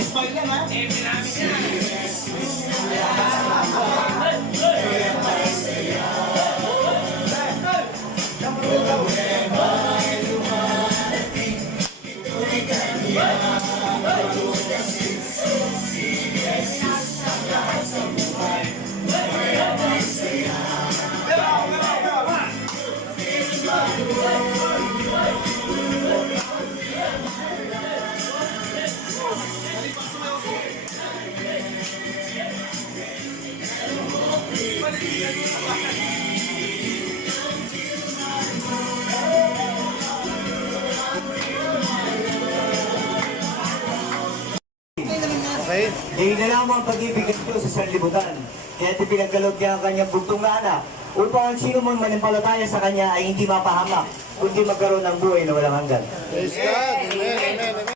Smile lang, ha? Okay? Di na lamang ang pag-ibig ng Diyos sa sanlibutan. Kaya pinagkalog niya ang kanyang bugtong na anak upang ang sino man manimpalataya sa kanya ay hindi mapahamak, kundi magkaroon ng buhay na walang hanggan. Praise God. Amen. Amen. Amen.